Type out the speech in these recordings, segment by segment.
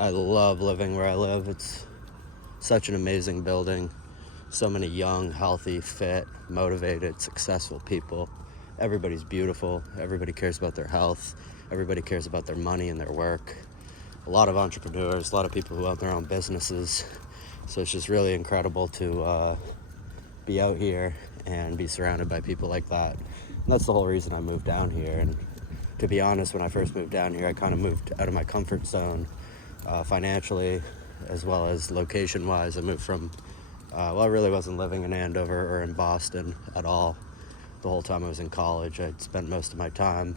I love living where I live. It's such an amazing building. So many young, healthy, fit, motivated, successful people. Everybody's beautiful. Everybody cares about their health. Everybody cares about their money and their work. A lot of entrepreneurs, a lot of people who own their own businesses. So it's just really incredible to be out here and be surrounded by people like that. And that's the whole reason I moved down here. And to be honest, when I first moved down here, I kind of moved out of my comfort zone financially as well as location-wise. I moved from, I really wasn't living in Andover or in Boston at all the whole time I was in college. I'd spent most of my time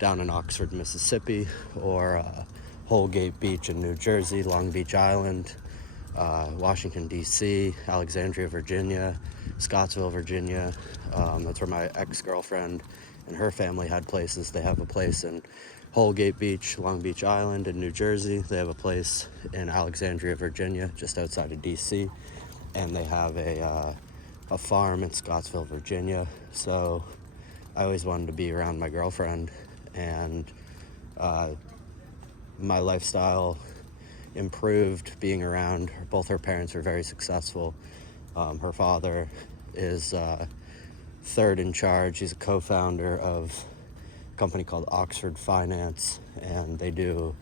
down in Oxford, Mississippi, or Holgate Beach in New Jersey, Long Beach Island, Washington, D.C., Alexandria, Virginia, Scottsville, Virginia. That's where my ex-girlfriend and her family had places. They have a place in Holgate Beach, Long Beach Island in New Jersey. They have a place in Alexandria, Virginia, just outside of D.C., and they have a farm in Scottsville, Virginia. So I always wanted to be around my girlfriend, and my lifestyle improved being around her. Both her parents are very successful. Her father is third in charge. He's a co-founder of a company called Oxford Finance, and they do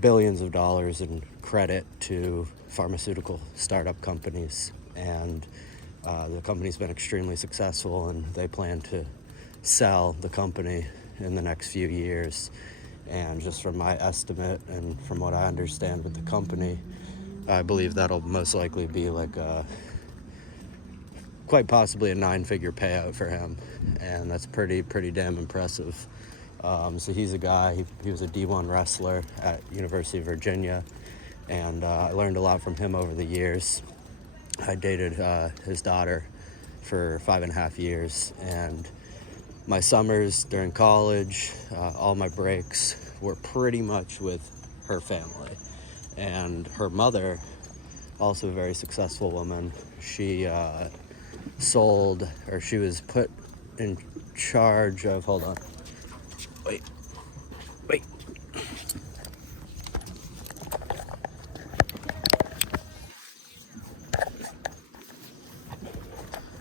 billions of dollars in credit to pharmaceutical startup companies. And the company's been extremely successful, and they plan to sell the company in the next few years. And just from my estimate and from what I understand with the company, I believe that'll most likely be like quite possibly a 9-figure payout for him, and that's pretty damn impressive. So he's a guy, he was a D1 wrestler at University of Virginia, and I learned a lot from him over the years. I dated his daughter for 5.5 years, and my summers during college, all my breaks were pretty much with her family. And her mother, also a very successful woman, she she was put in charge of, hold on, wait.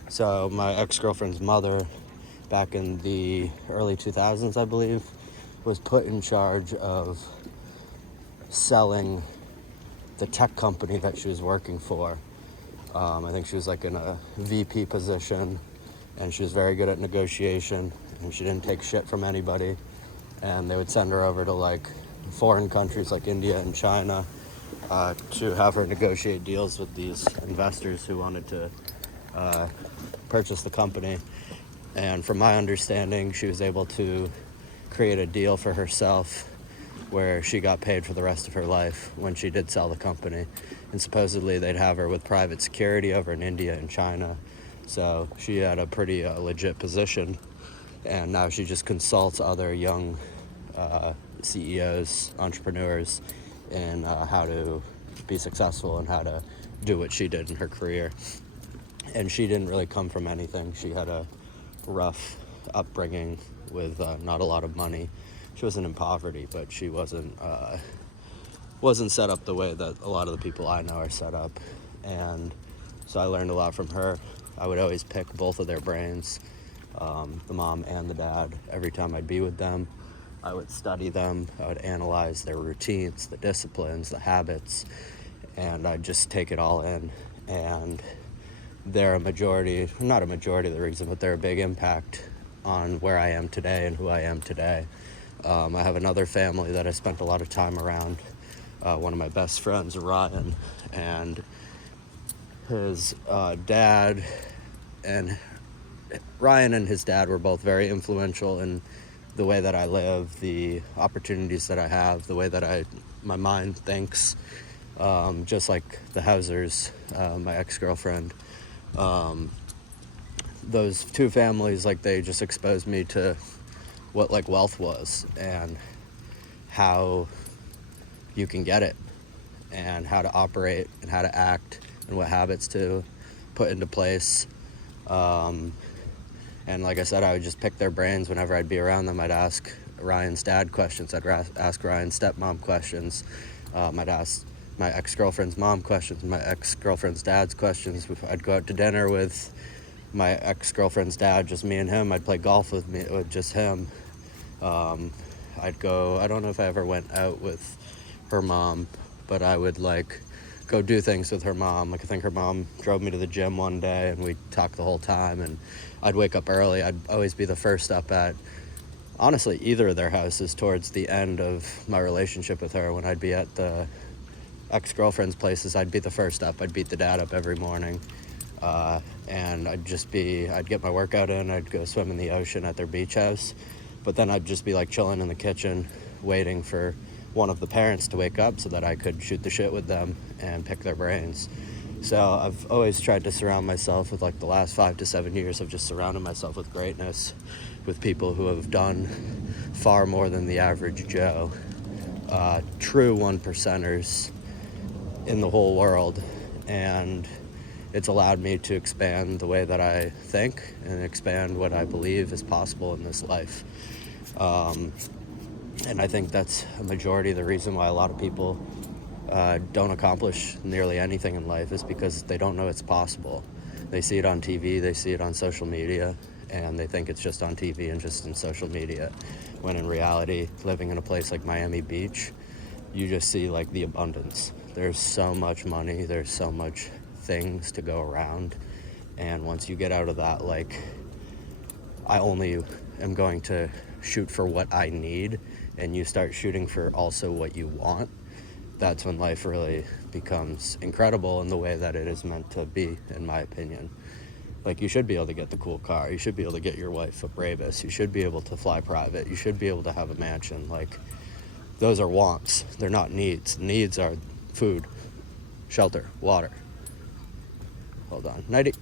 So my ex-girlfriend's mother, back in the early 2000s, I believe, was put in charge of selling the tech company that she was working for. I think she was like in a VP position, and she was very good at negotiation, and she didn't take shit from anybody. And they would send her over to like foreign countries like India and China to have her negotiate deals with these investors who wanted to purchase the company. And from my understanding, she was able to create a deal for herself where she got paid for the rest of her life when she did sell the company. And supposedly they'd have her with private security over in India and China. So she had a pretty legit position. And now she just consults other young CEOs, entrepreneurs, in how to be successful and how to do what she did in her career. And she didn't really come from anything. She had a rough upbringing with not a lot of money. She wasn't in poverty, but she wasn't set up the way that a lot of the people I know are set up. And so I learned a lot from her. I would always pick both of their brains, the mom and the dad, every time I'd be with them. I would study them. I would analyze their routines, the disciplines, the habits, and I'd just take it all in. And they're not a majority of the reason, but they're a big impact on where I am today and who I am today. I have another family that I spent a lot of time around. One of my best friends, Ryan, and his dad, and Ryan and his dad were both very influential in the way that I live, the opportunities that I have, the way that my mind thinks, just like the Hausers, my ex-girlfriend. Those two families, like, they just exposed me to what like wealth was and how you can get it and how to operate and how to act and what habits to put into place. And like I said, I would just pick their brains whenever I'd be around them. I'd ask Ryan's dad questions. I'd ask Ryan's stepmom questions. I'd ask my ex-girlfriend's mom questions, my ex-girlfriend's dad's questions. I'd go out to dinner with my ex-girlfriend's dad, just me and him. I'd play golf with just him. I don't know if I ever went out with her mom, but I would go do things with her mom. I think her mom drove me to the gym one day and we talked the whole time, and I'd wake up early. I'd always be the first up at, honestly, either of their houses towards the end of my relationship with her. When I'd be at the ex-girlfriend's places, I'd be the first up. I'd beat the dad up every morning. And I'd get my workout in. I'd go swim in the ocean at their beach house. But then I'd just be chilling in the kitchen, waiting for one of the parents to wake up so that I could shoot the shit with them and pick their brains. So I've always tried to surround myself with, the last 5 to 7 years, I've just surrounded myself with greatness, with people who have done far more than the average Joe, true one percenters in the whole world. And it's allowed me to expand the way that I think and expand what I believe is possible in this life. And I think that's a majority of the reason why a lot of people don't accomplish nearly anything in life, is because they don't know it's possible. They see it on TV, they see it on social media, and they think it's just on TV and just in social media. When in reality, living in a place like Miami Beach, you just see the abundance. There's so much money, there's so much things to go around, and once you get out of that, I only am going to shoot for what I need, and you start shooting for also what you want, that's when life really becomes incredible in the way that it is meant to be, in my opinion. You should be able to get the cool car, you should be able to get your wife a Bravus, you should be able to fly private, you should be able to have a mansion. Those are wants, they're not needs. Needs are food, shelter, water. Hold on, nighty.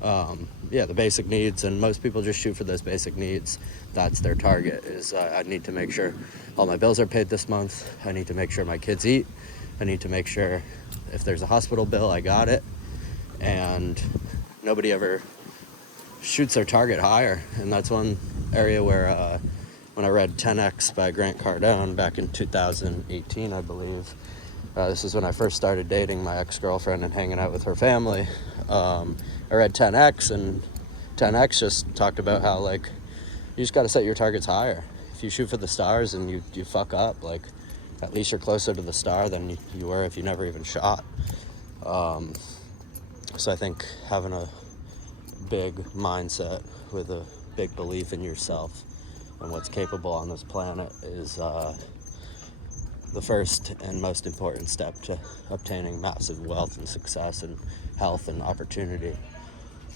The basic needs, and most people just shoot for those basic needs. That's their target, is I need to make sure all my bills are paid this month, I need to make sure my kids eat, I need to make sure if there's a hospital bill, I got it. And nobody ever shoots their target higher, and that's one area where when I read 10X by Grant Cardone back in 2018, I believe, this is when I first started dating my ex-girlfriend and hanging out with her family. I read 10X, and 10X just talked about how you just got to set your targets higher. If you shoot for the stars and you fuck up, at least you're closer to the star than you were if you never even shot. So I think having a big mindset with a big belief in yourself and what's capable on this planet is the first and most important step to obtaining massive wealth and success and health and opportunity.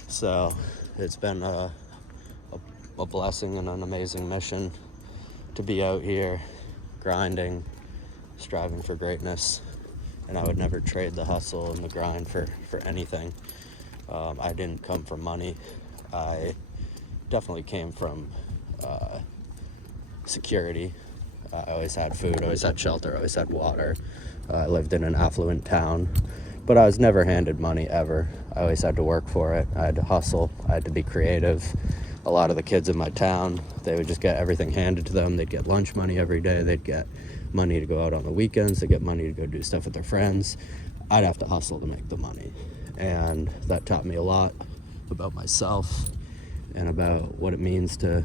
So it's been a blessing and an amazing mission to be out here grinding, striving for greatness, and I would never trade the hustle and the grind for anything. I didn't come from money. I definitely came from security. I always had food, always had shelter, always had water. I lived in an affluent town, but I was never handed money, ever. I always had to work for it. I had to hustle. I had to be creative. A lot of the kids in my town, they would just get everything handed to them. They'd get lunch money every day. They'd get money to go out on the weekends. They'd get money to go do stuff with their friends. I'd have to hustle to make the money. And that taught me a lot about myself and about what it means to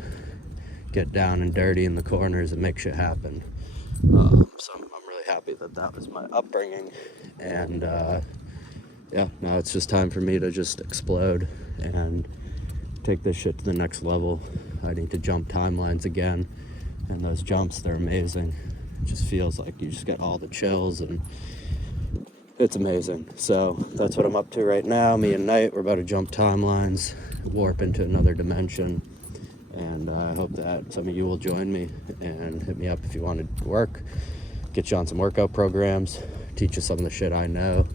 get down and dirty in the corners and make shit happen. So I'm really happy that was my upbringing. And now it's just time for me to just explode and take this shit to the next level. I need to jump timelines again, and those jumps, they're amazing. It just feels like you just get all the chills, and it's amazing. So that's what I'm up to right now. Me and Knight, we're about to jump timelines, warp into another dimension, and I hope that some of you will join me and hit me up if you want to work, get you on some workout programs, teach you some of the shit I know,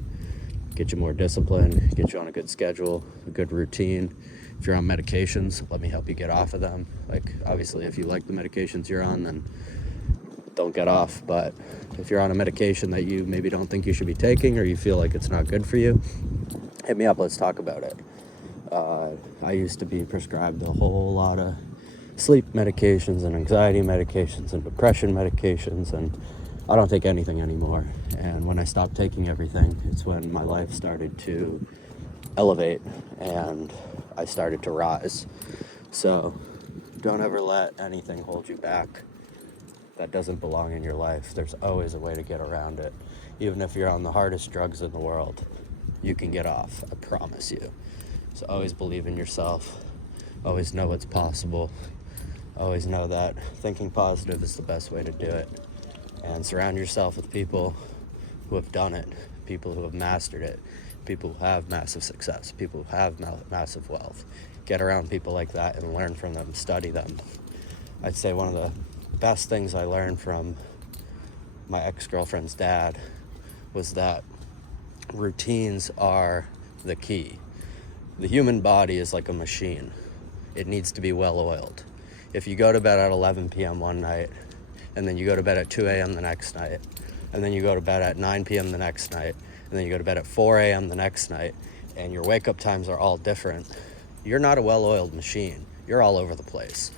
get you more discipline, get you on a good schedule, a good routine. If you're on medications, let me help you get off of them. Obviously, if you like the medications you're on, then don't get off. But if you're on a medication that you maybe don't think you should be taking, or you feel like it's not good for you, hit me up, let's talk about it. I used to be prescribed a whole lot of sleep medications and anxiety medications and depression medications, and I don't take anything anymore. And when I stopped taking everything, it's when my life started to elevate and I started to rise. So don't ever let anything hold you back that doesn't belong in your life. There's always a way to get around it. Even if you're on the hardest drugs in the world, you can get off, I promise you. So always believe in yourself. Always know what's possible. Always know that thinking positive is the best way to do it. And surround yourself with people who have done it, people who have mastered it, people who have massive success, people who have massive wealth. Get around people like that and learn from them, study them. I'd say one of the best things I learned from my ex-girlfriend's dad was that routines are the key. The human body is like a machine. It needs to be well oiled. If you go to bed at 11 p.m. one night, and then you go to bed at 2 a.m. the next night, and then you go to bed at 9 p.m. the next night, and then you go to bed at 4 a.m. the next night, and your wake-up times are all different, you're not a well-oiled machine. You're all over the place.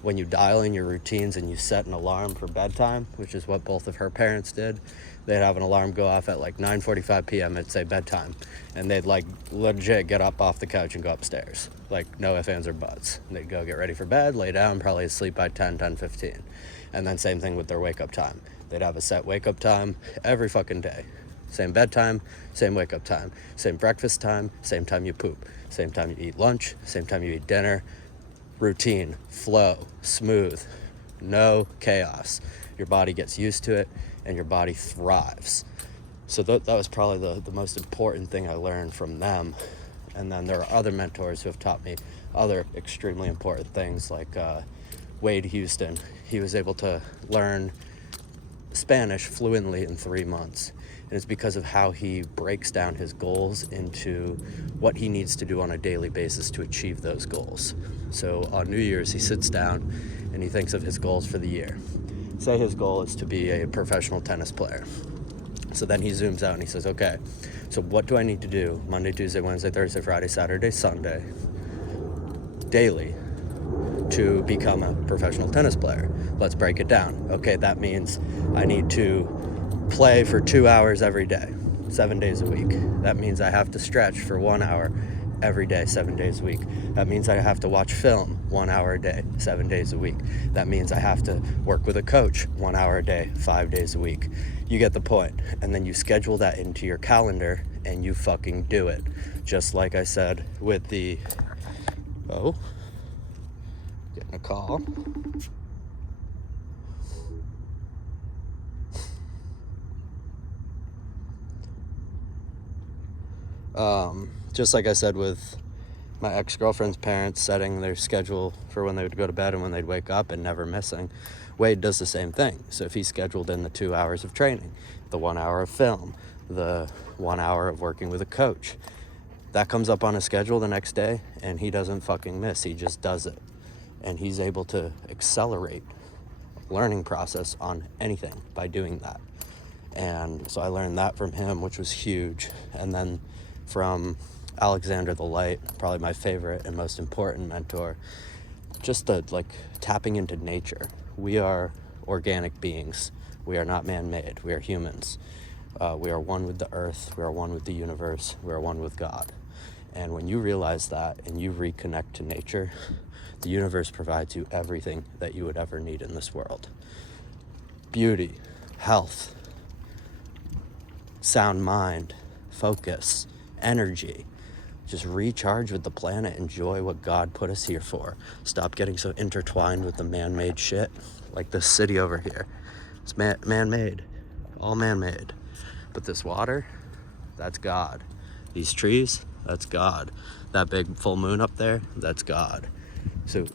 When you dial in your routines and you set an alarm for bedtime, which is what both of her parents did, they'd have an alarm go off at like 9:45 p.m. It'd say bedtime, and they'd like legit get up off the couch and go upstairs, like no ifs, ands, or buts. They'd go get ready for bed, lay down, probably asleep by 10:15. And then same thing with their wake-up time. They'd have a set wake-up time every fucking day. Same bedtime, same wake-up time, same breakfast time, same time you poop, same time you eat lunch, same time you eat dinner. Routine, flow, smooth, no chaos. Your body gets used to it and your body thrives. So that was probably the most important thing I learned from them. And then there are other mentors who have taught me other extremely important things, like Wade Houston. He was able to learn Spanish fluently in 3 months. And it's because of how he breaks down his goals into what he needs to do on a daily basis to achieve those goals. So on New Year's, he sits down and he thinks of his goals for the year. Say his goal is to be a professional tennis player. So then he zooms out and he says, okay, so what do I need to do Monday, Tuesday, Wednesday, Thursday, Friday, Saturday, Sunday, daily, to become a professional tennis player? Let's break it down. Okay, that means I need to play for 2 hours every day, 7 days a week. That means I have to stretch for 1 hour every day, 7 days a week. That means I have to watch film 1 hour a day, 7 days a week. That means I have to work with a coach 1 hour a day, 5 days a week. You get the point. And then you schedule that into your calendar and you fucking do it. Just like I said with the, getting a call. Just like I said with my ex-girlfriend's parents setting their schedule for when they would go to bed and when they'd wake up and never missing, Wade does the same thing. So if he scheduled in the 2 hours of training, the 1 hour of film, the 1 hour of working with a coach, that comes up on his schedule the next day and he doesn't fucking miss. He just does it. And he's able to accelerate learning process on anything by doing that. And so I learned that from him, which was huge. And then from Alexander the Light, probably my favorite and most important mentor, just tapping into nature. We are organic beings. We are not man-made. We are humans. We are one with the earth. We are one with the universe. We are one with God. And when you realize that and you reconnect to nature, the universe provides you everything that you would ever need in this world. Beauty, health, sound mind, focus, energy. Just recharge with the planet. Enjoy what God put us here for. Stop getting so intertwined with the man-made shit, like this city over here. It's man-made, all man-made. But this water, that's God. These trees, that's God. That big full moon up there, that's God. So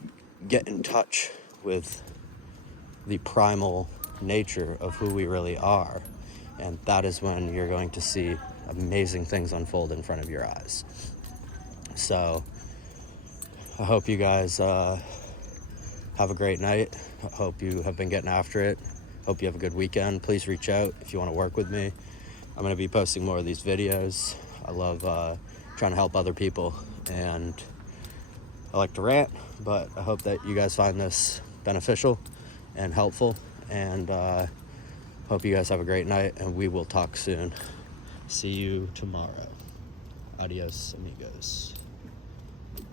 get in touch with the primal nature of who we really are. And that is when you're going to see amazing things unfold in front of your eyes. So I hope you guys have a great night. I hope you have been getting after it. Hope you have a good weekend. Please reach out if you want to work with me. I'm going to be posting more of these videos. I love trying to help other people, and I like to rant, but I hope that you guys find this beneficial and helpful, and hope you guys have a great night, and we will talk soon. See you tomorrow. Adios, amigos.